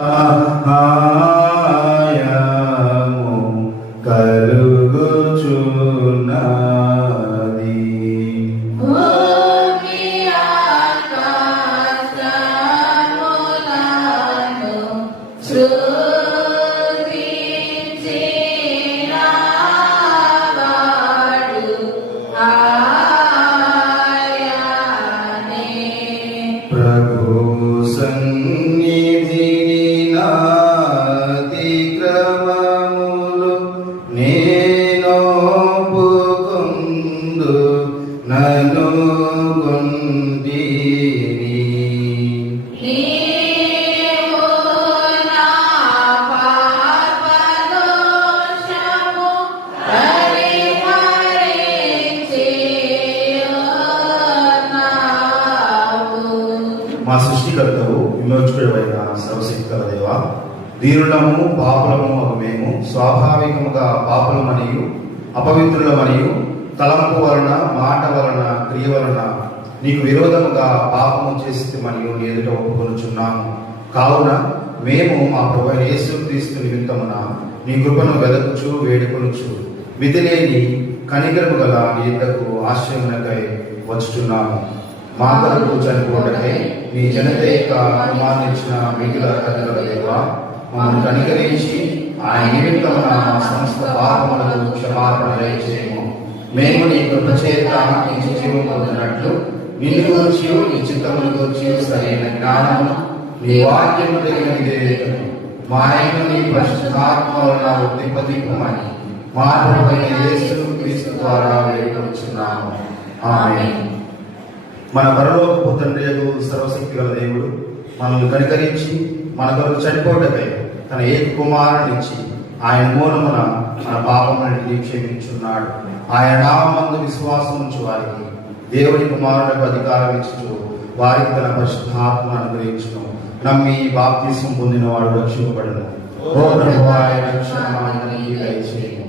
సహాయము కలుగుచున్నది. భూమి ఆకాశములను సృజించిన వాడు ఆయనే. ప్రభు సన్నిధిని నాతిక్రమములు నేనొప్పుకొందు నన్ను కొంటిని. నీవు నా పాపదోషము పరిహరించియున్నావు. మా సృష్టికర్తవు విమోచకుడైన సర్వశక్తి గల దేవా, దీనులము పాపులము అగు మేము స్వాభావికముగా పాపులమనియు అపవిత్రులమనియు తలంపు వలన మాట వలన క్రియ వలన నీకు విరోధముగా పాపము చేసిమనియు నీ ఎదుట ఒప్పుకొనుచున్నాము. కావున మేము మా ప్రభువైన యేసుక్రీస్తు నిమిత్తమున నీ కృపను వెదకుచు వేడుకొనుచు విధిలేని కనికరము గల నీ యొద్దకు ఆశ్రయమునకై వచ్చుచున్నాము. మా కొరకు చనిపోవడకై నీ జనతేక అనుమానించిన మిగిలిన కథల దేవా, మమ్మల్ని కనికరించి ఆయన నిమిత్తమున మా సమస్త పాపములకు క్షమాపణ దయచేయము. మేము నీ కృప చేత నీ జీవం పొందినట్లు నిన్ను గురించి నీ చిత్తమును గురించి సరైన జ్ఞానము నీ వాక్యము తగిన విధేయతను మా ఆయన నీ పరిశుద్ధాత్మ వలన ఉద్దిపదింపమని మా ప్రభువైన యేసుక్రీస్తు ద్వారా వేడుకొనుచున్నాము. ఆమేన్. మన పరలోకపు తండ్రి సర్వశక్తి గల దేవుడు మనల్ని కనికరించి మన కొరకు చనిపోవటకై తన ఏక కుమారునిచ్చి ఆయన మూలమున మన పాపములన్నిటినీ క్షమించున్నాడు. ఆయన నామమందు విశ్వాసం ఉంచు వారికి దేవుడి కుమారులకు అధికారం ఇచ్చు వారికి తన పరిశుద్ధాత్మ అనుగ్రహించును. నమ్మి బాప్తిస్మం పొందిన వాడు రక్షింపబడును. ఓ ప్రభువా, ఆయన రక్షణ దయచేయము.